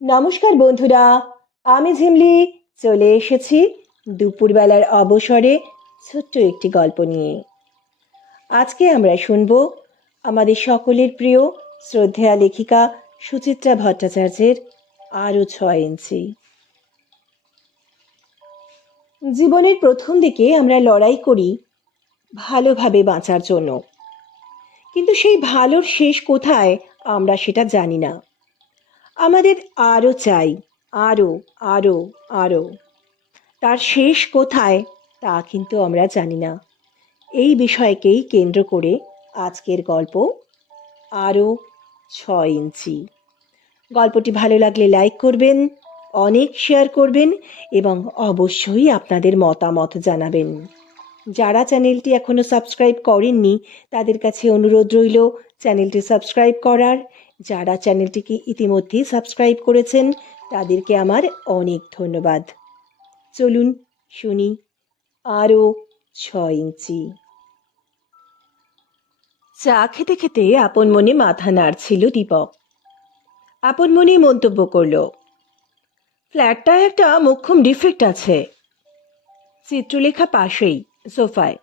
নমস্কার বন্ধুরা, আমি ঝিমলি চলে এসেছি দুপুরবেলার অবসরে ছোট্ট একটি গল্প নিয়ে। আজকে আমরা শুনব আমাদের সকলের প্রিয় শ্রদ্ধেয়া লেখিকা সুচিত্রা ভট্টাচার্যের আরও 6 ইঞ্চি। জীবনের প্রথম দিকে আমরা লড়াই করি ভালোভাবে বাঁচার জন্য, কিন্তু সেই ভালোর শেষ কোথায় আমরা সেটা জানি না। আমাদের আরও চাই, আরও আরও আরও, তার শেষ কোথায় তা কিন্তু আমরা জানি না। এই বিষয়কেই কেন্দ্র করে আজকের গল্প আরও 6 ইঞ্চি। গল্পটি ভালো লাগলে লাইক করবেন, অনেক শেয়ার করবেন এবং অবশ্যই আপনাদের মতামত জানাবেন। যারা চ্যানেলটি এখনও সাবস্ক্রাইব করেননি তাদের কাছে অনুরোধ রইল চ্যানেলটি সাবস্ক্রাইব করার। যারা চ্যানেলটিকে ইতিমধ্যেই সাবস্ক্রাইব করেছেন তাদেরকে আমার অনেক ধন্যবাদ। চলুন শুনি আরও 6 ইঞ্চি। চা খেতে খেতে আপন মনে মাথা নাড়ছিল দীপক। আপন মনে মন্তব্য করল, ফ্ল্যাটটায় একটা মোক্ষম ডিফেক্ট আছে। চিত্রলেখা পাশেই সোফায়,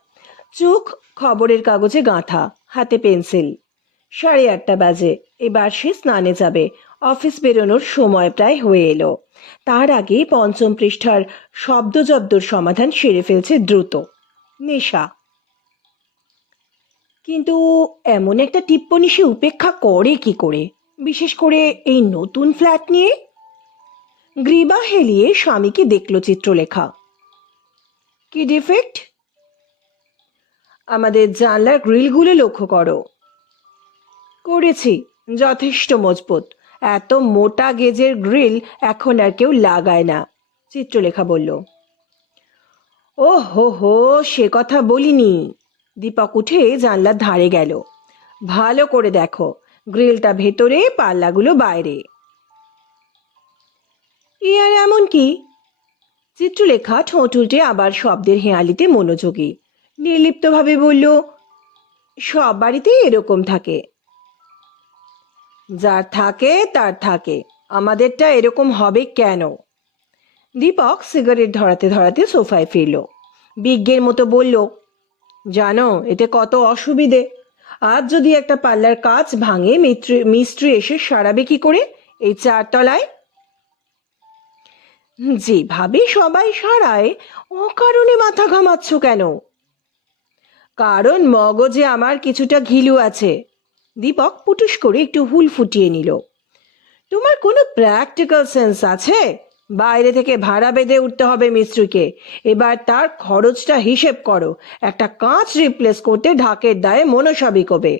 চোখ খবরের কাগজে গাঁথা, হাতে পেন্সিল। 8:30 বাজে, এবার সে স্নানে যাবে। অফিস বেরোনোর সময় প্রায় হয়ে এলো। তার আগে 5ম পৃষ্ঠার শব্দজব্দর সমাধান সেরে ফেলছে দ্রুত। নেশা। কিন্তু এমন একটা টিপ্পনি সে উপেক্ষা করে কি করে, বিশেষ করে এই নতুন ফ্ল্যাট নিয়ে? গ্রীবা হেলিয়ে স্বামীকে দেখল চিত্রলেখা। কি ডিফেক্ট? আমাদের জানলার গ্রিলগুলো লক্ষ্য করো। করেছি, যথেষ্ট মজবুত। এত মোটা গেজের গ্রিল এখন আর কেউ লাগায় না, চিত্রলেখা বলল। ও হো হো, সে কথা বলিনি। দীপক উঠে জানলার ধারে গেল। ভালো করে দেখো, গ্রিলটা ভেতরে, পাল্লাগুলো বাইরে। আর এমন কি? চিত্রলেখা ঠোঁট উল্টে আবার শব্দের হেঁয়ালিতে মনোযোগী, নির্লিপ্তভাবে বলল, সব বাড়িতেই এরকম থাকে। যার থাকে তার থাকে, আমাদেরটা এরকম হবে কেন? দীপক সিগারেট ধরাতে ধরাতে সোফায় ফিরল। বিজ্ঞের মতো বলল, জানো এতে কত অসুবিধে। আজ যদি একটা পাল্লার কাঁচ ভাঙে, মিস্ত্রি এসে সারাবে কি করে এই 4 তলায়? যেভাবে সবাই সারায়, অকারণে মাথা ঘামাচ্ছ কেন? কারণ মগজে আমার কিছুটা ঘিলু আছে। দীপক পুটুস করে একটু হুল ফুটিয়ে নিল। তোমার কোনো প্র্যাকটিক্যাল সেন্স আছে? বাইরে থেকে ভাড়া বেঁধে উঠতে হবে মিস্ত্রিকে। এবার তার খরচটা হিসেব করো। একটা কাঁচ রিপ্লেস করতে ঢাকের দায়ে মনসা বিকোবে।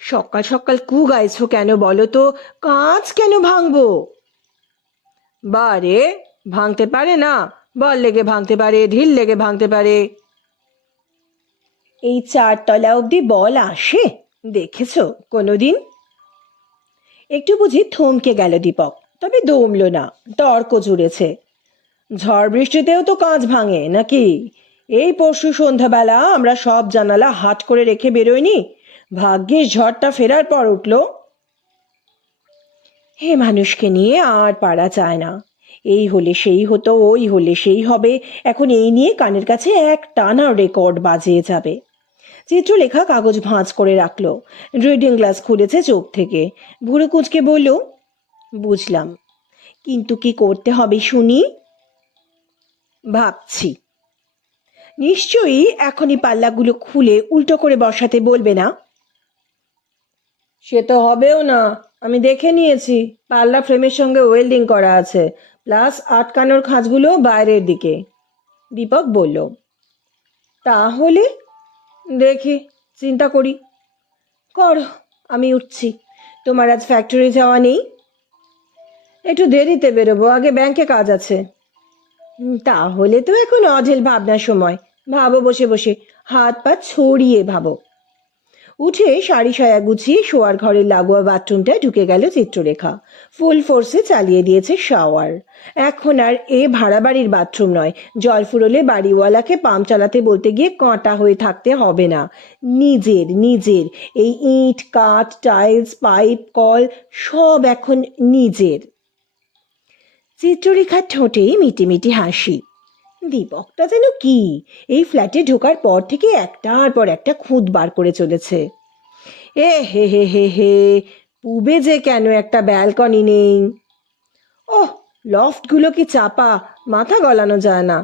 সকাল সকাল কু গাইছো কেন বলো তো? কাঁচ কেন ভাঙবো? বারে, ভাঙতে পারে না। বল লেগে ভাঙতে পারে, ঢিল লেগে ভাঙতে পারে। এই 4 তলা অবধি বল আসে দেখেছো কোনোদিন? একটু বুঝি থমকে গেল দীপক, তবে দমল না, তর্ক জুড়েছে। ঝড় বৃষ্টিতেও তো কাঁচ ভাঙে নাকি? এই পরশু সন্ধ্যাবেলা আমরা সব জানালা হাট করে রেখে বেরোয়নি, ভাগ্যিস ঝড়টা ফেরার পর উঠল। হে মানুষকে নিয়ে আর পারা যায় না। এই হলে সেই হতো, ওই হলে সেই হবে, এখন এই নিয়ে কানের কাছে এক টানা রেকর্ড বাজিয়ে যাবে। চিত্রলেখা কাগজ ভাঁজ করে রাখলো, রিডিং গ্লাস খুলেছে চোখ থেকে, ভুরু কুঁচকে বলল, বুঝলাম, কিন্তু কি করতে হবে শুনি? ভাবছি। নিশ্চয়ই এখনই পাল্লাগুলো খুলে উল্টো করে বসাতে বলবে না? সে তো হবেও না, আমি দেখে নিয়েছি। পাল্লা ফ্রেমের সঙ্গে ওয়েল্ডিং করা আছে, প্লাস আটকানোর খাঁজগুলো বাইরের দিকে। দীপক বলল, তাহলে দেখি, চিন্তা করি। করো, আমি উঠছি। তোমার আজ ফ্যাক্টরি যাওয়া নেই? একটু দেরিতে বেরোবো, আগে ব্যাংকে কাজ আছে। তাহলে তো এখন অঢেল ভাবনার সময়। ভাবো বসে বসে, হাত পা ছড়িয়ে ভাবো। উঠে শাড়ি সায়া গুছিয়ে শোয়ার ঘরের লাগোয়া বাথরুমটায় ঢুকে গেল চিত্রলেখা। ফুল ফোর্সে চালিয়ে দিয়েছে শাওয়ার। এখন আর এ ভাড়া বাড়ির বাথরুম নয়, জল ফুরোলে বাড়িওয়ালাকে পাম্প চালাতে বলতে গিয়ে কাঁটা হয়ে থাকতে হবে না। নিজের নিজের এই ইট কাঠ টাইলস পাইপ কল সব এখন নিজের। চিত্রলেখার ঠোঁটে মিটিমিটি হাসি। দীপকটা যেন কি এই ফ্ল্যাটে ঢোকার পর থেকে একটার পর একটা খুঁত বার করে চলেছে। এ হে হে হে হে, পুবে যে কেন একটা ব্যালকনি নেই? ওহ, লফটগুলো কি চাপা, মাথা গলানো যায় না।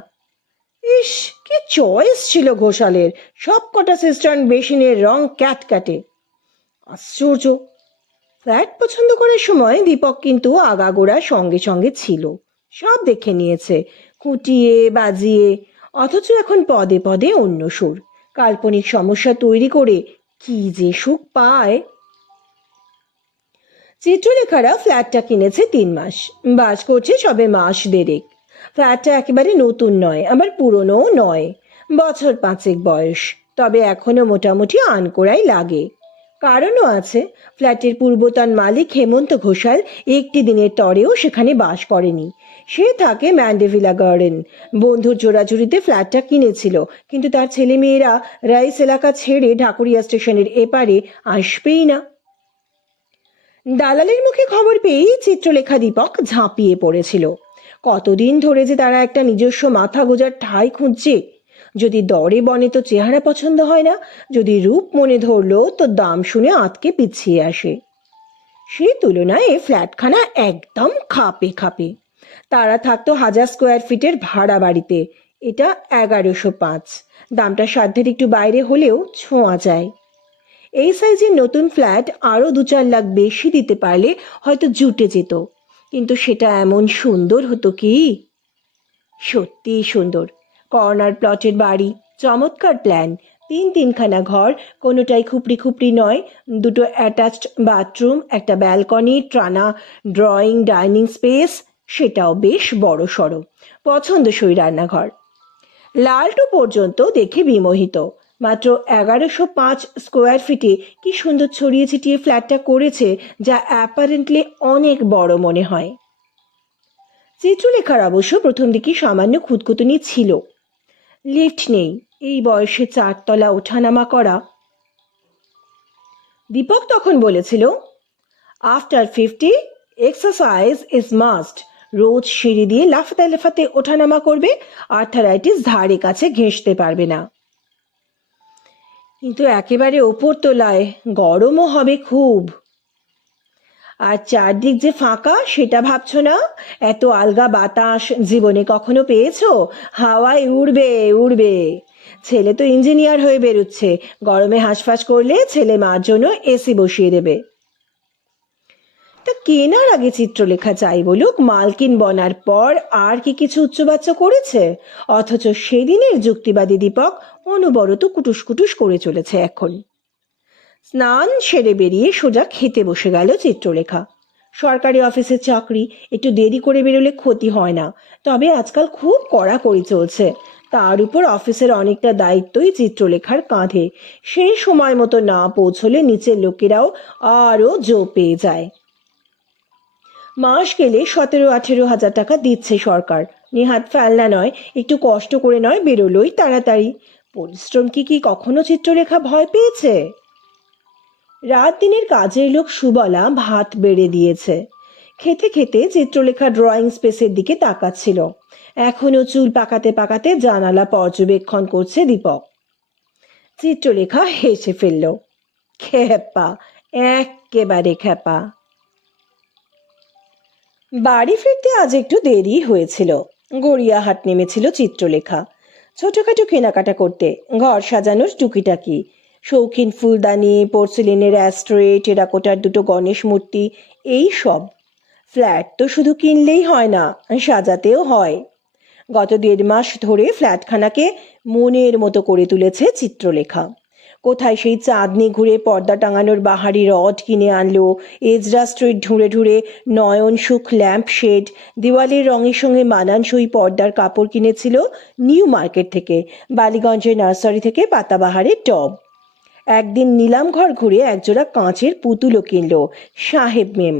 ইস, কি চয়েস ছিল ঘোষালের, সব কটা সিস্টার্ন বেসিনের রং ক্যাটক্যাটে। আশ্চর্য। ফ্ল্যাট পছন্দ করার সময় দীপক কিন্তু আগাগোড়া সঙ্গে সঙ্গে ছিল, সব দেখে নিয়েছে খুঁটিয়ে বাজিয়ে। অথচ এখন পদে পদে অন্য সুর, কাল্পনিক সমস্যা তৈরি করে কি যে সুখ পায়। চিত্রলেখারা ফ্ল্যাটটা কিনেছে 3 মাস, বাস করছে সবে মাস দেড়েক। ফ্ল্যাটটা একেবারে নতুন নয়, আবার পুরনোও নয়, বছর 5 বয়স, তবে এখনো মোটামুটি আনকোড়াই লাগে। কারণও আছে, ফ্ল্যাটের পূর্বতন মালিক হেমন্ত ঘোষাল একটি দিনের তরেও সেখানে বাস করেনি। সে থাকে ম্যান্ডেভিলা গার্ডেন। বন্ধুর জোড়াজুড়িতে ফ্ল্যাটটা কিনেছিল, কিন্তু তার ছেলেমেয়েরা রাইস এলাকা ছেড়ে ঢাকুরিয়া স্টেশনের এপারে আসবেই না। দালালের মুখে খবর পেয়েই চিত্রলেখা দীপক ঝাঁপিয়ে পড়েছিল। কতদিন ধরে যে তারা একটা নিজস্ব মাথা গোজার ঠাঁই খুঁজছে। যদি দরে বনে তো চেহারা পছন্দ হয় না, যদি রূপ মনে ধরলো তো দাম শুনে আতকে পিছিয়ে আসে। সে তুলনায় ফ্ল্যাটখানা একদম খাপে খাপে। তারা থাকতো 1000 স্কোয়ার ফিটের ভাড়া বাড়িতে, এটা 1105। দামটা সাধ্যের একটু বাইরে হলেও ছোঁয়া যায়। এই সাইজের নতুন ফ্ল্যাট আরও 2-4 লাখ বেশি দিতে পারলে হয়তো জুটে যেত, কিন্তু সেটা এমন সুন্দর হতো কি? সত্যিই সুন্দর। কর্নার প্লটের বাড়ি, চমৎকার প্ল্যান, 3-3খানা ঘর, কোনোটাই খুপড়ি খুপড়ি নয়, 2টো অ্যাটাচড বাথরুম, একটা ব্যালকনি, ট্রানা ড্রয়িং ডাইনিং স্পেস, সেটাও বেশ বড় সড়ো, পছন্দসই রান্নাঘর। লালটু পর্যন্ত দেখে বিমোহিত। মাত্র 1105 স্কোয়ার ফিটে কি সুন্দর ছড়িয়ে ছিটিয়ে ফ্ল্যাটটা করেছে, যা অ্যাপারেন্টলি অনেক বড় মনে হয়। চিত্রলেখার অবশ্য প্রথম দিকে সামান্য খুঁতখুঁতুনি ছিল। লিফট নেই, এই বয়সে 4 তলা ওঠানামা করা। দীপক তখন বলেছিল, আফটার 50 এক্সারসাইজ ইজ মাস্ট। রোজ সিঁড়ি দিয়ে লাফাতে লাফাতে ওঠানামা করবে, আর্থারাইটিস ধারে কাছে ঘেঁষতে পারবে না। কিন্তু একেবারে ওপর তলায়, গরমও হবে খুব। আর চারদিক যে ফাঁকা সেটা ভাবছো না? এত আলগা বাতাস জীবনে কখনো পেয়েছো? হাওয়ায় উড়বে উড়বে। ছেলে তো ইঞ্জিনিয়ার হয়ে বেরোচ্ছে, গরমে হাঁসফাঁস করলে ছেলে মার জন্য এসি বসিয়ে দেবে। তা কেনার আগে চিত্রলেখা চাই বলুক, মালকিন বনার পর আর কি কিছু উচ্চবাচ্য করেছে? অথচ সেদিনের যুক্তিবাদী দীপক অনবরত কুটুস কুটুস করে চলেছে এখন। স্নান সেরে বেরিয়ে সোজা খেতে বসে গেল চিত্রলেখা। সরকারি অফিসের চাকরি, একটু দেরি করে বেরোলে ক্ষতি হয় না, তবে আজকাল খুব কড়াকড়ি চলছে। তার উপর অফিসের অনেকটা দায়িত্বই চিত্রলেখার কাঁধে। সেই সময় মতো না পৌঁছলে নিচের লোকেরাও আরও জো পেয়ে যায়। মাস গেলে 17-18 হাজার টাকা দিচ্ছে সরকার। নেহাত ফেলনা নয়, একটু কষ্ট করে নয়, বেরোলোই তাড়াতাড়ি। পরিশ্রম কি কখনো চিত্রলেখা ভয় পেয়েছে? রাত দিনের কাজের লোক সুবলা ভাত বেড়ে দিয়েছে। খেতে খেতে চিত্রলেখা ড্রয়িং স্পেসের দিকে তাকাচ্ছিল। এখনো চুল পাকাতে পাকাতে জানালা পর্যবেক্ষণ করছে দীপক। চিত্রলেখা হেসে ফেলল। খেপা, একেবারে খেপা। বাড়ি ফিরতে আজ একটু দেরি হয়েছিল। গড়িয়াহাট নেমেছিল চিত্রলেখা ছোটখাটো কেনাকাটা করতে, ঘর সাজানোর টুকিটাকি, শৌখিন ফুলদানি, পোর্সিলিনের অ্যাস্ট্রে, টেরাকোটার 2টো গণেশ মূর্তি, এই সব। ফ্ল্যাট তো শুধু কিনলেই হয় না, সাজাতেও হয়। গত 1.5 মাস ধরে ফ্ল্যাটখানাকে মনের মতো করে তুলেছে চিত্রলেখা। কোথায় সেই চাঁদনি ঘুরে পর্দা টাঙানোর বাহারি রড কিনে আনলো, এজরা স্ট্রিট ঢুঁড়ে ঢুঁড়ে নয়ন সুখ ল্যাম্প শেড, দেওয়ালের রঙের সঙ্গে মানানসই পর্দার কাপড় কিনেছিল নিউ মার্কেট থেকে, বালিগঞ্জের নার্সারি থেকে পাতাবাহারের টব। একদিন নিলাম ঘর ঘুরে একজোড়া কাঁচের পুতুলও কিনলো সাহেব মেম।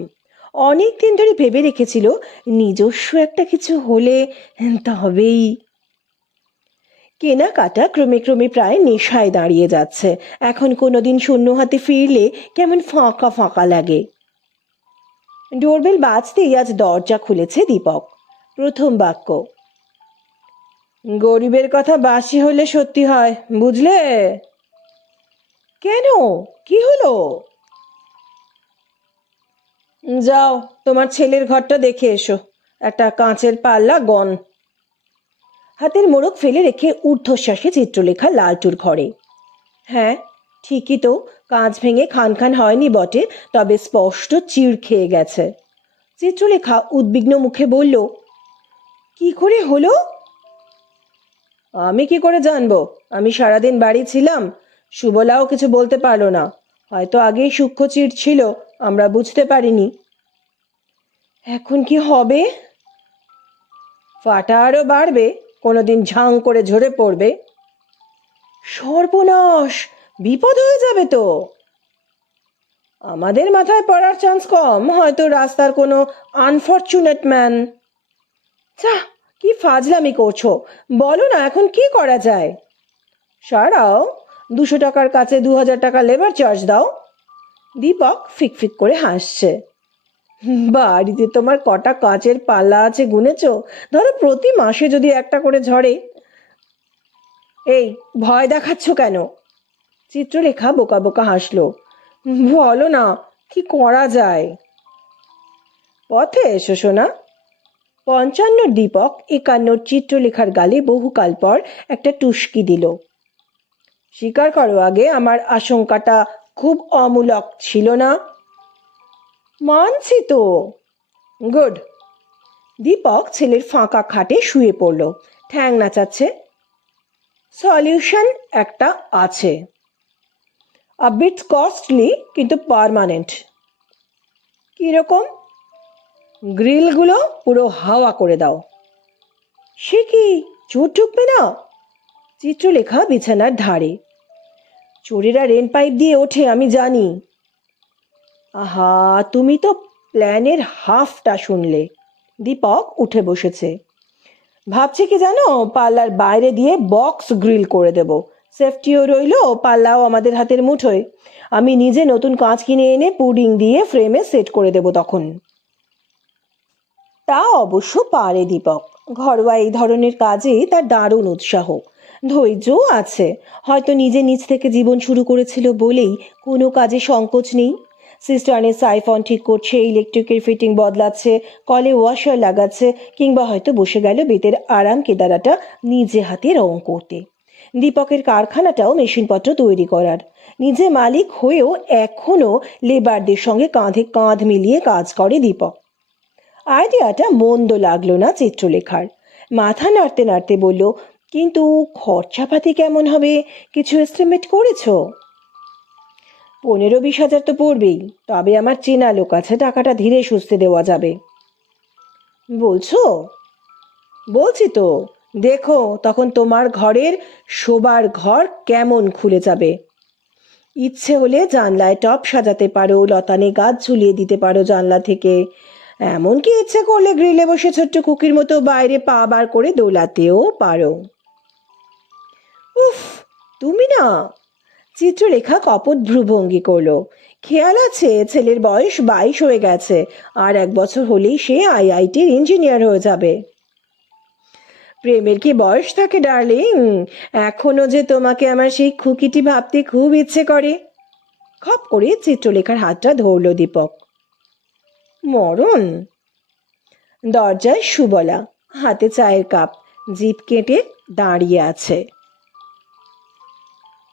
অনেক দিন ধরে ভেবে রেখেছিল নিজস্ব একটা কিছু হলে তবেই। কেনাকাটা ক্রমে ক্রমে প্রায় নেশায় দাঁড়িয়ে যাচ্ছে। এখন কোনোদিন শূন্য হাতে ফিরলে কেমন ফাঁকা ফাঁকা লাগে। ডোরবেল বাজতেই আজ দরজা খুলেছে দীপক। প্রথম বাক্য, গরিবের কথা বাসি হলে সত্যি হয়, বুঝলে? কেন, কি হলো? যাও, তোমার ছেলের ঘরটা দেখে এসো। একটা কাঁচের পাল্লা গন। হাতের মোড়ক ফেলে রেখে ঊর্ধ্বশ্বাসে চিত্রলেখা লালটুর ঘরে। হ্যাঁ, ঠিকই তো, কাঁচ ভেঙে খান খান হয়নি বটে, তবে স্পষ্ট চিড় খেয়ে গেছে। চিত্রলেখা উদ্বিগ্ন মুখে বলল, কি করে হলো? আমি কি করে জানবো? আমি সারাদিন বাড়ি ছিলাম, সুবলাও কিছু বলতে পারলো না। হয়তো আগেই সূক্ষ্ম চিড় ছিল, আমরা বুঝতে পারিনি। এখন কি হবে? ফাটা আরো বাড়বে, কোনোদিন ঝাং করে ঝরে পড়বে। সর্বনাশ, বিপদ হয়ে যাবে তো। আমাদের মাথায় পড়ার চান্স কম, হয়তো রাস্তার কোনো আনফরচুনেট ম্যান। চা, কি ফাজলামি করছো, বলো না এখন কি করা যায়? সারাও, 200 টাকার কাছে 2000 টাকা লেবার চার্জ দাও। দীপক ফিকফিক করে হাসছে। বাড়িতে তোমার কটা কাচের পাল্লা আছে গুনেছো? ধরো প্রতি মাসে যদি একটা করে ঝরে। এই, ভয় দেখাচ্ছ কেন? চিত্রলেখা বোকা বোকা হাসলো। বলো না, কি করা যায়? পথে এসো সোনা। 55 দীপক 51 চিত্রলেখার গালে বহুকাল পর একটা টুস্কি দিল। স্বীকার করো আগে, আমার আশঙ্কাটা খুব অমূলক ছিল না। মানছি তো। গুড। দীপক ছেলের ফাঁকা খাটে শুয়ে পড়ল, ঠ্যাং নাচাচ্ছে। সলিউশন একটা আছে, আ বিট কস্টলি কিন্তু পার্মানেন্ট। কিরকম? গ্রিলগুলো পুরো হাওয়া করে দাও। সে কি, চোর ঢুকবে না? চিত্রলেখা বিছানার ধারে। চোরেরা রেন পাইপ দিয়ে ওঠে, আমি জানি। আহা, তুমি তো প্ল্যানের হাফটা শুনলে। দীপক উঠে বসেছে। ভাবছি কি জানো, পাল্লার বাইরে দিয়ে বক্স গ্রিল করে দেব। সেফটিও রইল, পাল্লাও আমাদের হাতের মুঠোয়। আমি নিজে নতুন কাঁচ কিনে এনে পুডিং দিয়ে ফ্রেমে সেট করে দেব তখন। তা অবশ্য পারে দীপক। ঘরোয়া এই ধরনের কাজে তার দারুণ উৎসাহ, ধৈর্যও আছে। হয়তো নিজে নিজ থেকে জীবন শুরু করেছিল বলেই কোনো কাজে সংকোচ নেই। সিস্টার্নের সাইফন ঠিক করছে, ইলেকট্রিকের ফিটিং বদলাচ্ছে, কলে ওয়াশার লাগাচ্ছে, কিংবা হয়তো বসে গেল বেতের আরাম কেদারাটা নিজে হাতে রং করতে। দীপকের কারখানাটাও মেশিনপত্র তৈরি করার। নিজে মালিক হয়েও এখনো লেবারদের সঙ্গে কাঁধে কাঁধ মিলিয়ে কাজ করে দীপক। আইডিয়াটা মন্দ লাগলো না চিত্রলেখার। মাথা নাড়তে নাড়তে বলল, কিন্তু খরচাপাতি কেমন হবে, কিছু এস্টিমেট করেছো? 15-20 হাজার তো পড়বেই, তবে আমার চেনা লোক আছে, টাকাটা ধীরে সুস্থে দেওয়া যাবে। বলছো? বলছি তো, দেখো তখন তোমার ঘরের শোবার ঘর কেমন খুলে যাবে। ইচ্ছে হলে জানলায় টপ সাজাতে পারো, লতানে গাছ ঝুলিয়ে দিতে পারো জানলা থেকে। এমনকি ইচ্ছে করলে গ্রিলে বসে ছোট্ট কুকির মতো বাইরে পা বার করে দোলাতেও পারো। উফ, তুমি না। চিত্রলেখা কপট ভ্রুভঙ্গি করলো। খেয়াল আছে ছেলের বয়স 22 হয়ে গেছে, আর 1 বছর হলেই সে আইআইটির ইঞ্জিনিয়ার হয়ে যাবে। প্রেমের কি বয়স থাকে ডার্লিং? এখনো যে তোমাকে আমার সেই খুকিটি ভাবতে খুব ইচ্ছে করে। খপ করে চিত্রলেখার হাতটা ধরল দীপক। মরণ। দরজায় সুবলা, হাতে চায়ের কাপ, জিভ কেটে দাঁড়িয়ে আছে।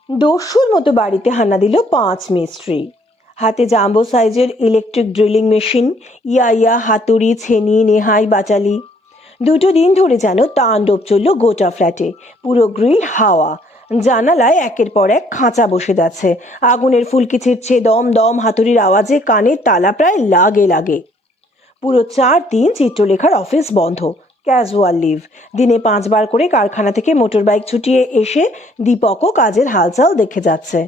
দস্যুর মতো বাড়িতে হানা দিল 5 মিস্ত্রি। হাতে জাম্বো সাইজের ইলেকট্রিক ড্রিলিং মেশিন, ইয়া হাতুড়ি, ছেনি, নেহাই, বাচালি। 2 দিন ধরে যেন তাণ্ডব চলল গোটা ফ্ল্যাটে। পুরো গ্রিল হাওয়া, জানালায় একের পর এক খাঁচা বসে যাচ্ছে। আগুনের ফুলকি ছিটছে, দম দম হাতুড়ির আওয়াজে কানে তালা প্রায় লাগে লাগে। পুরো 4 দিন চিত্রলেখার অফিস বন্ধ, ক্যাজুয়াল লিভ। দিনে 5 বার করে কারখানা থেকে মোটর বাইক ছুটিয়ে এসে দীপকও কাজের হালচাল দেখে যাচ্ছে।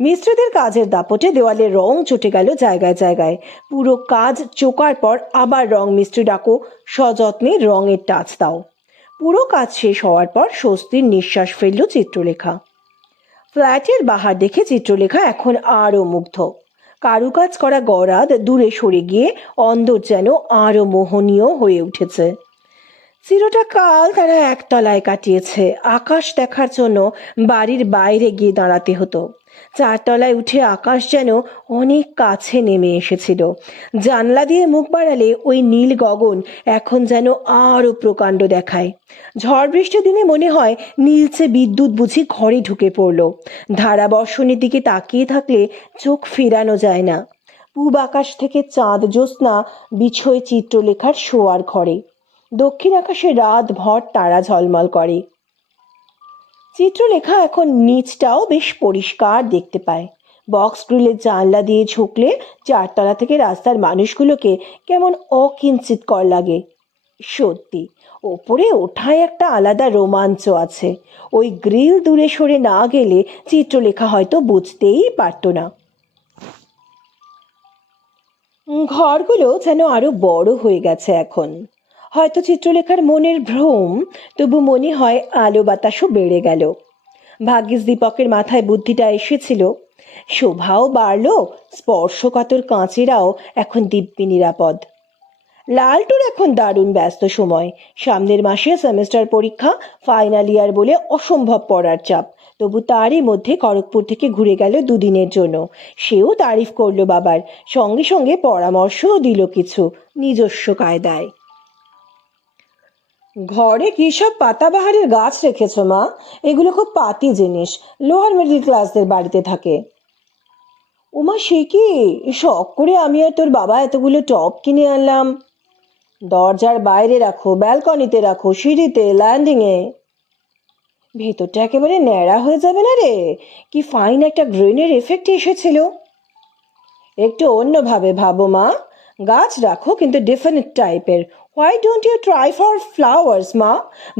মিস্ত্রিদের কাজের দাপটে দেওয়ালের রং চটে গেল জায়গায় জায়গায়। পুরো কাজ চোকার পর আবার রং মিস্ত্রি ডাকো, সযত্নে রঙের টাচ দাও। পুরো কাজ শেষ হওয়ার পর স্বস্তির নিঃশ্বাস ফেলল চিত্রলেখা। ফ্ল্যাটের বাহার দেখে চিত্রলেখা এখন আরও মুগ্ধ। কারুকাজ করা গরাদ দূরে সরে গিয়ে অন্দর যেন আরও মোহনীয় হয়ে উঠেছে। চিরটা কাল তারা একতলায় কাটিয়েছে। আকাশ দেখার জন্য বাড়ির বাইরে গিয়ে দাঁড়াতে হতো। 4 তলায় উঠে আকাশ যেন অনেক কাছে নেমে এসেছিল। জানলা দিয়ে মুখ বাড়ালে ওই নীল গগন এখন যেন আরও প্রকাণ্ড দেখায়। ঝড় বৃষ্টির দিনে মনে হয় নীলচে বিদ্যুৎ বুঝি ঘরে ঢুকে পড়ল। ধারাবর্ষণের দিকে তাকিয়ে থাকলে চোখ ফেরানো যায় না। পূব আকাশ থেকে চাঁদ জ্যোৎস্না বিছয়ে চিত্রলেখার শোয়ার ঘরে। দক্ষিণ আকাশে রাত ভর তারা ঝলমল করে। চিত্রলেখা এখন নিচটাও বেশ পরিষ্কার দেখতে পায়। বক্স গ্রিলের জানলা দিয়ে ঝুঁকলে 4 তলা থেকে রাস্তার মানুষগুলোকে কেমন অকিঞ্চিতকর লাগে। সত্যি, ওপরে ওঠায় একটা আলাদা রোমাঞ্চ আছে। ওই গ্রিল দূরে সরে না গেলে চিত্রলেখা হয়তো বুঝতেই পারত না। ঘরগুলো যেন আরো বড় হয়ে গেছে এখন। হয়তো চিত্রলেখার মনের ভ্রম, তবু মনে হয় আলো বাতাসও বেড়ে গেল। ভাগ্যিস দীপকের মাথায় বুদ্ধিটা এসেছিল। শোভাও বাড়ল, স্পর্শকাতর কাঁচেরাও এখন দিব্যি নিরাপদ। লালটুর এখন দারুণ ব্যস্ত সময়। সামনের মাসে সেমেস্টার পরীক্ষা, ফাইনাল ইয়ার বলে অসম্ভব পড়ার চাপ। তবু তারই মধ্যে খড়গপুর থেকে ঘুরে গেল 2 দিনের জন্য। সেও তারিফ করলো বাবার, সঙ্গে সঙ্গে পরামর্শও দিল কিছু নিজস্ব কায়দায়। ঘরে কি সব পাতাবাহারের গাছ রেখেছ মা? এগুলো খুব পাতি জিনিস, লোয়ার মিডল ক্লাসদের বাড়িতে থাকে। ওমা, সে কি! শখ করে আমি আর তোর বাবা এতগুলো টব কিনে আনলাম। দরজার বাইরে রাখো, ব্যালকনিতে রাখো, সিঁড়িতে, ল্যান্ডিংয়ে। ভেতরটা একেবারে ন্যাড়া হয়ে যাবে না রে? কি ফাইন একটা গ্রেনের এফেক্ট এসেছিল। একটু অন্যভাবে ভাবো মা। গাছ রাখো, কিন্তু ডিফারেন্ট টাইপের। Why don't you try for flowers মা?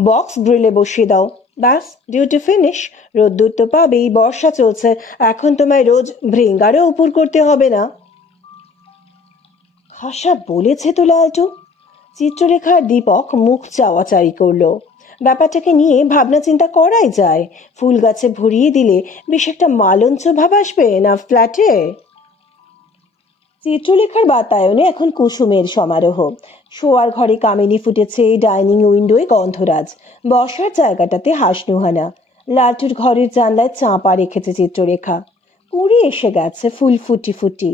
বক্স গ্রিলে বসিয়ে দাও, ব্যাস, ডিউটি ফিনিশ। রোদ্দুর তো পাবেই, বর্ষা চলছে, এখন তোমায় রোজ ভৃঙ্গারও উপর করতে হবে না। খাসা বলেছে তো লালটু। চিত্রলেখার দীপক মুখ চাওয়াচারি করলো। ব্যাপারটাকে নিয়ে ভাবনা চিন্তা করাই যায়। ফুল গাছে ভরিয়ে দিলে বেশ একটা মালঞ্চ ভাব আসবে না ফ্ল্যাটে? চিত্রলেখার বাতায়নে এখন কুসুমের সমারোহ। শোয়ার ঘরে কামিনী ফুটেছে, ডাইনিং উইন্ডোয় গন্ধরাজ, বসার জায়গাটাতে হাসনুহানা। লালটুর ঘরের জানলায় চাঁপা রেখেছে চিত্রলেখা। কুঁড়ি এসে গেছে ফুল ফুটি ফুটি।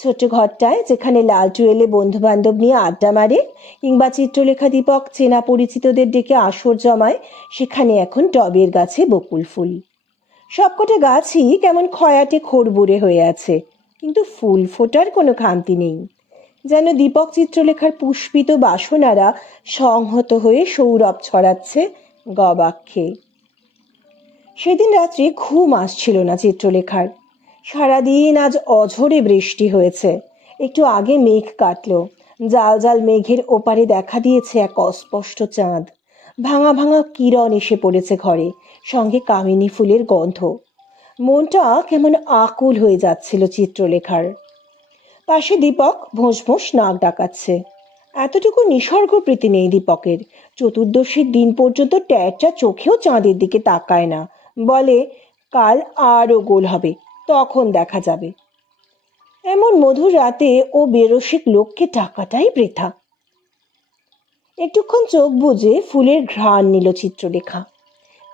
ছোট ঘরটায় যেখানে লালটু এলে বন্ধু বান্ধব নিয়ে আড্ডা মারে, কিংবা চিত্রলেখা দীপক চেনা পরিচিতদের ডেকে আসর জমায়, সেখানে এখন টবের গাছে বকুল ফুল। সবকটা গাছই কেমন খয়াটে খড়বুড়ে হয়ে আছে, কিন্তু ফুল ফোটার কোনো খামতি নেই। যেন দীপক চিত্রলেখার পুষ্পিত বাসনারা সংহত হয়ে সৌরভ ছড়াচ্ছে গবাক্ষে। সেদিন রাত্রে ঘুম আসছিল না চিত্রলেখার। সারাদিন আজ অঝোরে বৃষ্টি হয়েছে। একটু আগে মেঘ কাটলো। জাল জাল মেঘের ওপারে দেখা দিয়েছে এক অস্পষ্ট চাঁদ। ভাঙা ভাঙা কিরণ এসে পড়েছে ঘরে, সঙ্গে কামিনী ফুলের গন্ধ। মনটা কেমন আকুল হয়ে যাচ্ছিল চিত্রলেখার। পাশে দীপক ভোঁস ভোঁস নাক ডাকাচ্ছে। এতটুকু নিসর্গ প্রীতি নেই দীপকের। চতুর্দশীর দিন পর্যন্ত ট্যাচা চোখেও চাঁদের দিকে তাকায় না। বলে, কাল আরও গোল হবে, তখন দেখা যাবে। এমন মধুর রাতে ও বেরসিক লোককে টাকাটাই বৃথা। একটুক্ষণ চোখ বুজে ফুলের ঘ্রাণ নিল চিত্রলেখা।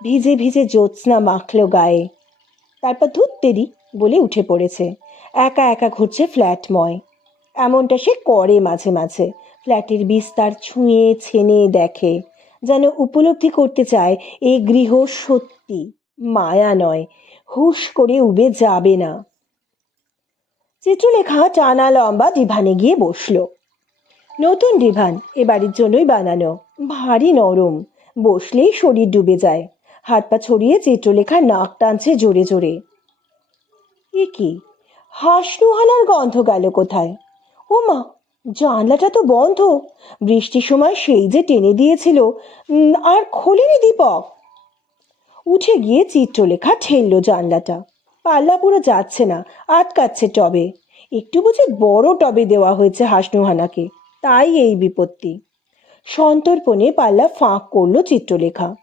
ভিজে ভিজে জ্যোৎস্না মাখল গায়ে। তারপর ধুত্তেরি বলে উঠে পড়েছে। একা একা ঘুরছে ফ্ল্যাটময়। এমনটা সে করে মাঝে মাঝে। ফ্ল্যাটের বিস্তার ছুঁয়ে ছেনে দেখে, যেন উপলব্ধি করতে চায় এই গৃহ সত্যি, মায়া নয়, হুশ করে উবে যাবে না। চিত্রলেখা টানা লম্বা ডিভানে গিয়ে বসল। নতুন ডিভান, এ বাড়ির জন্যই বানানো, ভারী নরম, বসলেই শরীর ডুবে যায়। হাত পা ছড়িয়ে চিত্রলেখা নাক টানছে জোরে জোরে। এ কি, হাসনুহানার গন্ধ গেল কোথায়? ও মা, জানলাটা তো বন্ধ। বৃষ্টির সময় সেই যে টেনে দিয়েছিল, আর খোলেনি দীপক। উঠে গিয়ে চিত্রলেখা ঠেললো জানলাটা। পাল্লা পুরো যাচ্ছে না, আটকাচ্ছে টবে। একটু বুঝি বড় টবে দেওয়া হয়েছে হাসনুহানাকে, তাই এই বিপত্তি। সন্তর্পণে পাল্লা ফাঁক করলো চিত্রলেখা।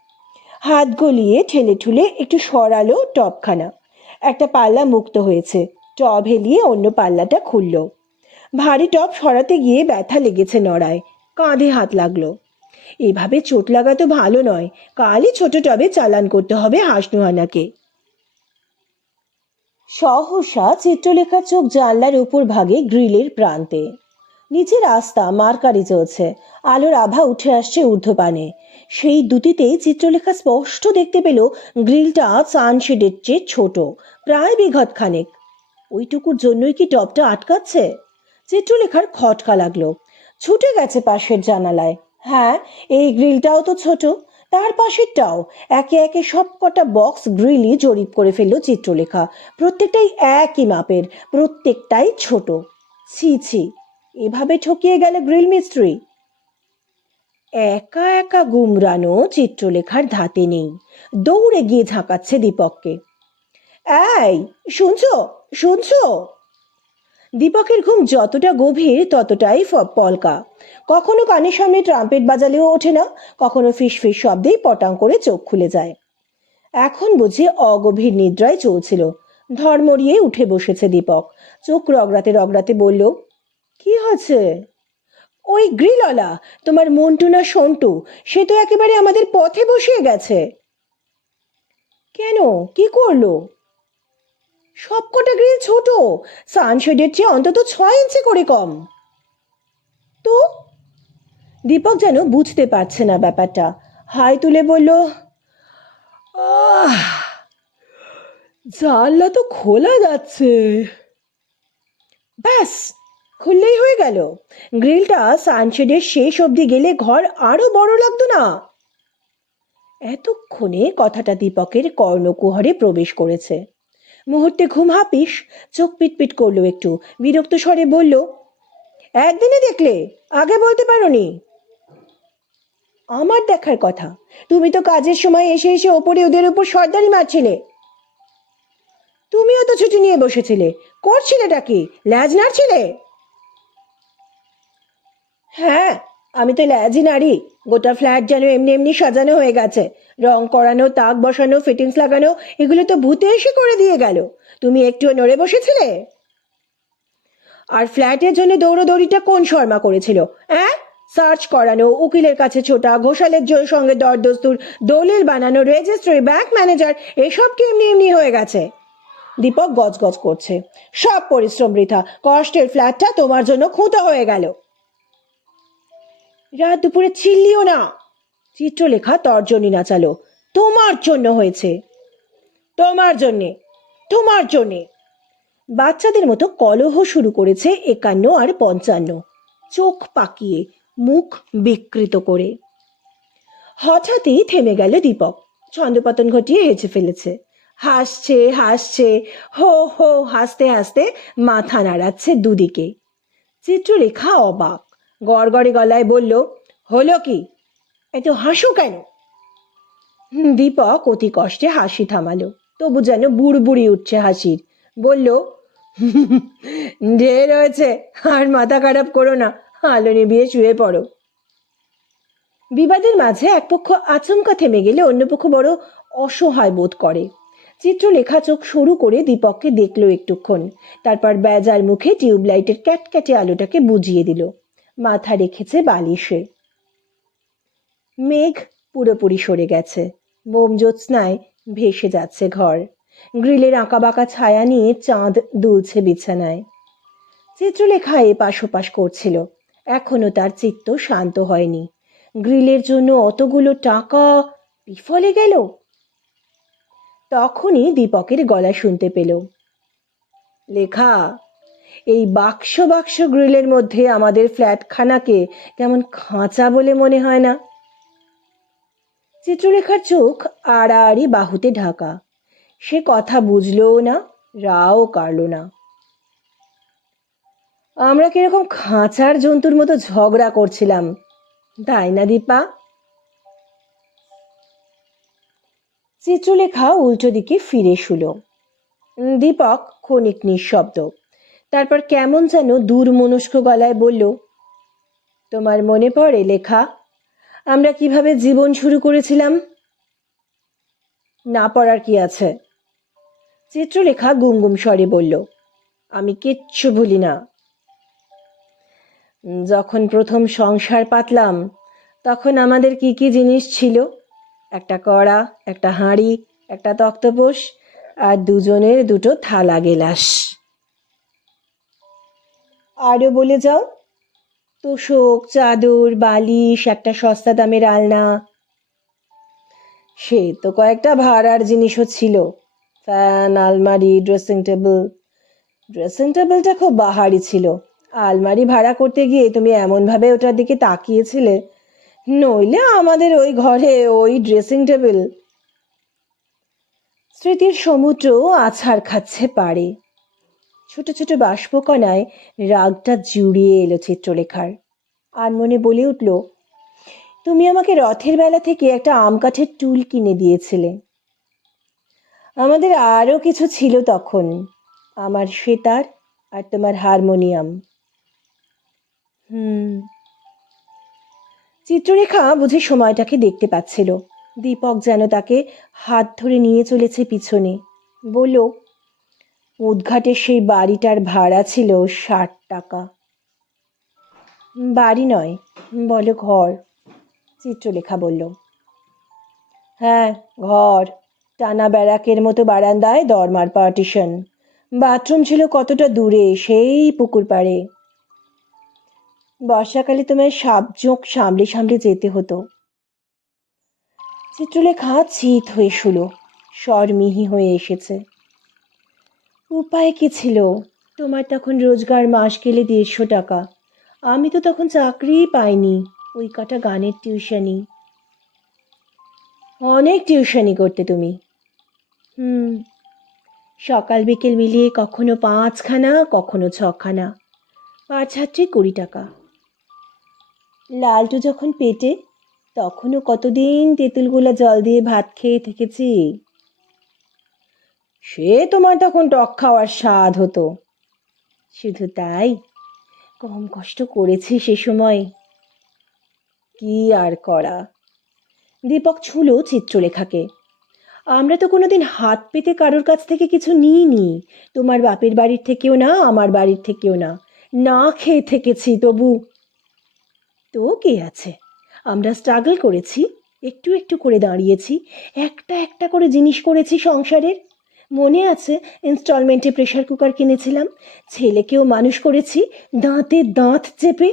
হাত গলিয়ে ঠেলে ঠুলে একটু সরালো টবখানা। একটা পাল্লা মুক্ত হয়েছে। টব হেলিয়ে অন্য পাল্লাটা খুলল। ভারী টব সরাতে গিয়ে ব্যথা লেগেছে নড়ায়। কাঁধে হাত লাগলো। এভাবে চোট লাগা তো ভালো নয়। কালই ছোট টবে চালান করতে হবে হাসনুহানাকে। সহসা চিত্রলেখার চোখ জানলার উপর ভাগে গ্রিলের প্রান্তে। নিচে রাস্তা মার্কারি চলছে। আলোর আভা উঠে আসছে ঊর্ধ্বপানে। সেই দুটিতেই চিত্রলেখা স্পষ্ট দেখতে পেল গ্রিলটা সানশেডের চেয়ে ছোট, প্রায় বিঘত খানেক। ওইটুকুর জন্যই কি টবটা আটকাচ্ছে? চিত্রলেখার খটকা লাগলো। ছুটে গেছে পাশের জানালায়। হ্যাঁ, এই গ্রিলটাও তো ছোট, তার পাশেরটাও। একে একে সব কটা বক্স গ্রিলই জরিপ করে ফেললো চিত্রলেখা। প্রত্যেকটাই একই মাপের, প্রত্যেকটাই ছোট। ছি ছি, এভাবে ঠকিয়ে গেল গ্রিল মিস্ত্রি। একা একা গুমরানো চিত্রলেখার ধাতে নেই। দৌড়ে গিয়ে ঝাঁকাচ্ছে দীপককে। এই, শুনছো শুনছো? দীপকের ঘুম যতটা গভীর ততটাই পলকা। কখনো কানের সামনে ট্রাম্পেট বাজালেও ওঠে না, কখনো ফিস ফিস শব্দেই পটাং করে চোখ খুলে যায়। এখন বুঝি অগভীর নিদ্রায় চলছিল। ধর্মরিয়ে উঠে বসেছে দীপক। চোখ রগড়াতে রগড়াতে বলল, কি হয়েছে? ওই গ্রিলওয়ালা, তোমার মন্টু না সন্টু, সে তো একেবারে আমাদের পথে বসিয়ে গেছে। কেন, কি করলো? সবকটা গ্রিল ছোট, সানশেডের চেয়ে অন্তত 6 ইঞ্চি করে কম। তো? দীপক যেন বুঝতে পারছে না ব্যাপারটা। হাই তুলে বলল, আহ, জানলা তো খোলা যাচ্ছে। ব্যাস, খুললেই হয়ে গেল। গ্রিলটা সানশেডের শেষ অবধি গেলে ঘর আরো বড় লাগতো না? এতক্ষণে কথাটা দীপকের কর্ণকুহরে প্রবেশ করেছে। মুহূর্তে ঘুম হাপিস। চোখ পিটপিট করলো একটু। বিরক্ত স্বরে বলল, একদিনে দেখলে, আগে বলতে পারোনি? আমার দেখার কথা, তুমি তো কাজের সময় এসে এসে ওপরে ওদের উপর সর্দারি মারছিলে। তুমিও তো ছুটি নিয়ে বসেছিলে, করছিলেটা কি, ল্যাজ নাড়ছিলে? হ্যাঁ, আমি তো ল্যাজই নাড়ি। গোটা ফ্ল্যাট যেন এমনি এমনি সাজানো হয়ে গেছে। রং করানো, তাক বসানো, ফিটিংস লাগানো, এগুলো তো ভূতে এসে করে দিয়ে গেল। তুমি একটুও নড়ে বসেছিলে? আর ফ্ল্যাটের জন্য দৌড়োদৌড়িটা কোন শর্মা করেছিল? হ্যাঁ, সার্চ করানো, উকিলের কাছে ছোটা, ঘোষালের সঙ্গে দরদস্তুর, দলিল বানানো, রেজিস্ট্রি, ব্যাংক ম্যানেজার, এসব কি এমনি এমনি হয়ে গেছে? দীপক গজগজ করছে। সব পরিশ্রম বৃথা। কষ্টের ফ্ল্যাটটা তোমার জন্য খুঁতো হয়ে গেল। রাত দুপুরে চিল্লিও না। চিত্রলেখা তর্জনী নাচালো। তোমার জন্য হয়েছে, তোমার জন্যে, তোমার জন্যে। বাচ্চাদের মতো কলহ শুরু করেছে 51 আর 55, চোখ পাকিয়ে, মুখ বিকৃত করে। হঠাৎই থেমে গেল দীপক। ছন্দপতন ঘটিয়ে হেসে ফেলেছে। হাসছে হাসছে, হো হো হাসতে হাসতে মাথা নাড়াচ্ছে দুদিকে। চিত্রলেখা অবাক। গড়গড়ে গলায় বলল, হলো কি? এত হাসো কেন? দীপক অতি কষ্টে হাসি থামালো। তবু যেন বুড়বুড়ি উঠছে হাসির। বলল, ঢের হয়েছে, আর মাথা খারাপ করো না, আলো নিভিয়ে শুয়ে পড়ো। বিবাদের মাঝে এক পক্ষ আচমকা থেমে গেলে অন্য পক্ষ বড় অসহায় বোধ করে। চিত্রলেখা চোখ সরু করে দীপককে দেখলো একটুক্ষণ। তারপর বেজার মুখে টিউবলাইটের ক্যাটক্যাটে আলোটাকে বুঝিয়ে দিল। মাথা রেখেছে বালিশে। মেঘ পুরোপুরি সরে গেছে। মোম জ্যোৎস্নায় ভেসে যাচ্ছে ঘর। গ্রিলের আঁকাবাঁকা ছায়া নিয়ে চাঁদ দুলছে বিছানায়। চিত্রলেখা এপাশ ওপাশ করছিল। এখনো তার চিত্ত শান্ত হয়নি। গ্রিলের জন্য অতগুলো টাকা বিফলে গেল। তখনই দীপকের গলা শুনতে পেল, লেখা, এই বাক্স বাক্স গ্রিলের মধ্যে আমাদের ফ্ল্যাটখানাকে কেমন খাঁচা বলে মনে হয় না? চিত্রলেখার চোখ আড়াআড়ি বাহুতে ঢাকা। সে কথা বুঝলও না, রাও কাড়ল না। আমরা কিরকম খাঁচার জন্তুর মতো ঝগড়া করছিলাম, তাই না দীপা? চিত্রলেখা উল্টো দিকে ফিরে শুলো। দীপক ক্ষণিক নিঃশব্দ, তারপর কেমন যেন দূরমনস্ক গলায় বলল, তোমার মনে পড়ে লেখা, আমরা কিভাবে জীবন শুরু করেছিলাম? না পড়ার কি আছে? চিত্রলেখা গুমগুম স্বরে বলল, আমি কিচ্ছু ভুলি না। যখন প্রথম সংসার পাতলাম তখন আমাদের কি কি জিনিস ছিল? একটা কড়া, একটা হাঁড়ি, একটা তক্তপোষ, আর দুজনের দুটো থালা গেলাস। আরও বলে যাও। তোশক, চাদর, বালিশ, একটা সস্তা দামের আলনা। সে তো কয়েকটা ভাড়ার জিনিসও ছিল, ফ্যান, আলমারি, ড্রেসিং টেবিল। ড্রেসিং টেবিলটা খুব বাহারি ছিল। আলমারি ভাড়া করতে গিয়ে তুমি এমনভাবে ওটার দিকে তাকিয়েছিলে, নইলে আমাদের ওই ঘরে ওই ড্রেসিং টেবিল। স্মৃতির সমুদ্র আছাড় খাচ্ছে পাড়ে। ছোট ছোট বাষ্পকণায় রাগটা জুড়িয়ে এলো চিত্রলেখার। আনমনে বলে উঠল, তুমি আমাকে রথের বেলা থেকে একটা আম কাঠের টুল কিনে দিয়েছিলে। আমাদের আরও কিছু ছিল তখন, আমার সেতার আর তোমার হারমোনিয়াম। চিত্রলেখা বুঝে সময়টাকে দেখতে পাচ্ছিল। দীপক যেন তাকে হাত ধরে নিয়ে চলেছে পিছনে। বলল, উদঘাটের সেই বাড়িটার ভাড়া ছিল 60 টাকা। বাড়ি নয়, বলো ঘর, চিত্রলেখা বলল। হ্যাঁ, ঘর। টানা ব্যারাকের মতো বারান্দায় দরমার পার্টিশন। বাথরুম ছিল কতটা দূরে, সেই পুকুর পাড়ে। বর্ষাকালে তোমায় সাপজোঁক সামলে সামলে যেতে হতো। চিত্রলেখা চিত হয়ে শুলো, স্বর মিহি হয়ে এসেছে। উপায় কি ছিল? তোমার তখন রোজগার মাস গেলে 150 টাকা। আমি তো তখন চাকরিই পাইনি, ওই কটা গানের টিউশনি। অনেক টিউশনি করতে তুমি। সকাল বিকেল মিলিয়ে কখনো 5খানা, কখনো 6খানা। পার ছাত্রী 20 টাকা। লালটু যখন পেটে, তখনও কতদিন তেঁতুলগুলা জল দিয়ে ভাত খেয়ে থেকেছি। সে তোমার তখন টক খাওয়ার স্বাদ হতো। শুধু তাই, কম কষ্ট করেছি সে সময়। কি আর করা। দীপক ছুঁলো চিত্রলেখাকে। আমরা তো কোনোদিন হাত পেতে কারোর কাছ থেকে কিছু নিইনি। তোমার বাপের বাড়ির থেকেও না, আমার বাড়ির থেকেও না। না খেয়ে থেকেছি তবু। তো কে আছে, আমরা স্ট্রাগল করেছি, একটু একটু করে দাঁড়িয়েছি, একটা একটা করে জিনিস করেছি সংসারের। মনে আছে, ইনস্টলমেন্টে প্রেশার কুকার কিনেছিলাম, ছেলেকেও মানুষ করেছি দাঁতে দাঁত চেপে।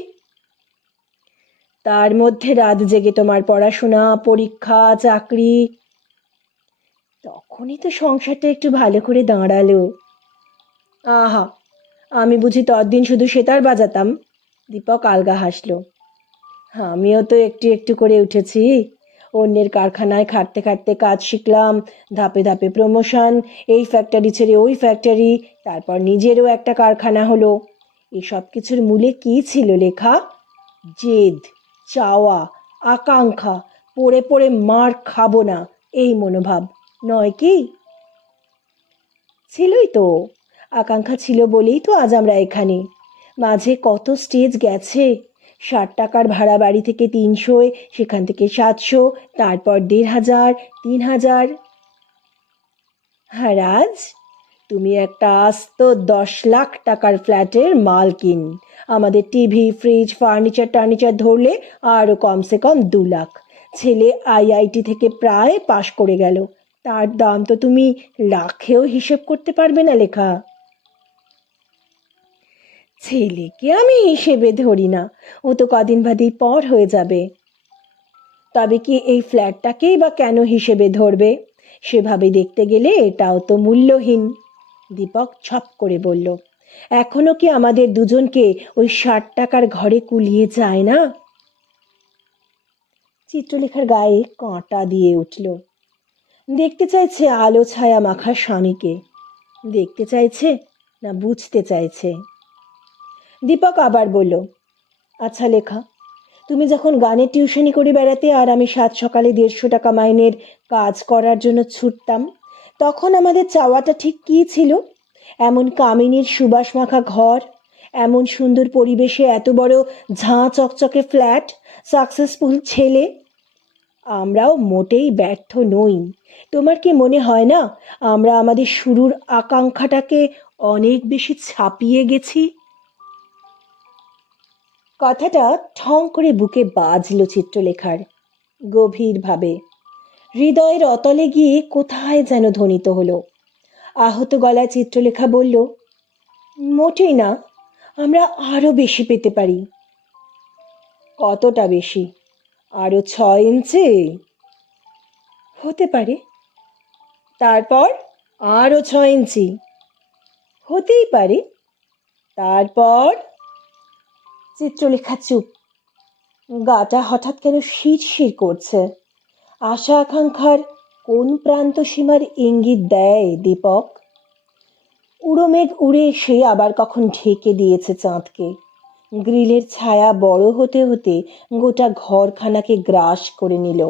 তার মধ্যে রাত জেগে তোমার পড়াশোনা, পরীক্ষা, চাকরি। তখনই তো সংসারটা একটু ভালো করে দাঁড়ালো। আহা, আমি বুঝি ততদিন শুধু সেতার বাজাতাম? দীপক আলগা হাসল। আমিও তো একটু একটু করে উঠেছি। অন্যের কারখানায় খাটতে খাটতে কাজ শিখলাম, ধাপে ধাপে প্রমোশন, এই ফ্যাক্টরি ছেড়ে ওই ফ্যাক্টরি, তারপর নিজেরও একটা কারখানা হলো। এসব কিছুর মূলে কি ছিল লেখা? জেদ, চাওয়া, আকাঙ্ক্ষা, পড়ে পড়ে মার খাবো না, এই মনোভাব, নয় কি? ছিলই তো। আকাঙ্ক্ষা ছিল বলেই তো আজ আমরা এখানে। মাঝে কত স্টেজ গেছে। 60 টাকার ভাড়া বাড়ি থেকে 300, সেখান থেকে 700, তারপর 1500, 3000। আর আজ তুমি একটা আস্ত 10 লাখ টাকার ফ্ল্যাটের মালকিন। আমাদের টিভি, ফ্রিজ, ফার্নিচার টার্নিচার ধরলে আরও কমসে কম 2 লাখ। ছেলে আইআইটি থেকে প্রায় পাশ করে গেল, তার দাম তো তুমি লাখেও হিসেব করতে পারবে না লেখা। ছেলেকে আমি হিসেবে ধরি না, ও তো কদিন বাদেই পর হয়ে যাবে। তবে কি এই ফ্ল্যাটটাকেই বা কেন হিসেবে ধরবে? সেভাবে দেখতে গেলে এটাও তো মূল্যহীন। দীপক ছপ করে বলল, এখনো কি আমাদের দুজনকে ওই 60 টাকার ঘরে কুলিয়ে যায় না? চিত্রলেখার গায়ে কাঁটা দিয়ে উঠল। দেখতে চাইছে আলো ছায়া মাখা স্বামীকে, দেখতে চাইছে না বুঝতে চাইছে? দীপক আবার বলল, আচ্ছা লেখা, তুমি যখন গানের টিউশনি করে বেড়াতে আর আমি সাত সকালে 150 টাকা মাইনের কাজ করার জন্য ছুটতাম, তখন আমাদের চাওয়াটা ঠিক কী ছিল? এমন কামিনীর সুবাস মাখা ঘর, এমন সুন্দর পরিবেশে এত বড় ঝাঁ চকচকে ফ্ল্যাট, সাকসেসফুল ছেলে। আমরাও মোটেই ব্যর্থ নই। তোমার কি মনে হয় না আমরা আমাদের শুরুর আকাঙ্ক্ষাটাকে অনেক বেশি ছাপিয়ে গেছি? কথাটা ঠং করে বুকে বাজল চিত্রলেখার, গভীরভাবে, হৃদয়ের অতলে গিয়ে কোথায় যেন ধ্বনিত হলো। আহত গলায় চিত্রলেখা বলল, মোটেই না, আমরা আরো বেশি পেতে পারি। কতটা বেশি? আরো 6 ইঞ্চি? হতে পারে। তারপর আরো 6 ইঞ্চি? হতেই পারে। তারপর? চিত্রলেখা চুপ। গাটা হঠাৎ কেন শিরশির করছে। আশা আকাঙ্ক্ষার কোন প্রান্ত সীমার ইঙ্গিত দেয় দীপক? উড়ো মেঘ উড়ে এসে আবার কখন ঢেকে দিয়েছে চাঁদকে। গ্রিলের ছায়া বড় হতে হতে গোটা ঘরখানাকে গ্রাস করে নিল।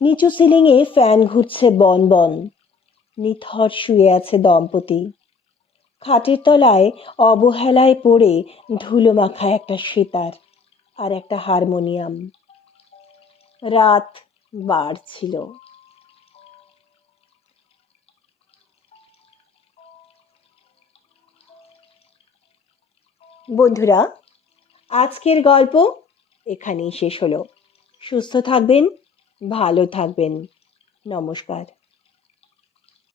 নিচু সিলিংয়ে ফ্যান ঘুরছে বন বন। নিথর শুয়ে আছে দম্পতি। খাটের তলায় অবহেলায় পড়ে ধুলো মাখা একটা সেতার আর একটা হারমোনিয়াম। রাত বাড়ছিল। বন্ধুরা, আজকের গল্প এখানেই শেষ হলো। সুস্থ থাকবেন, ভালো থাকবেন। নমস্কার।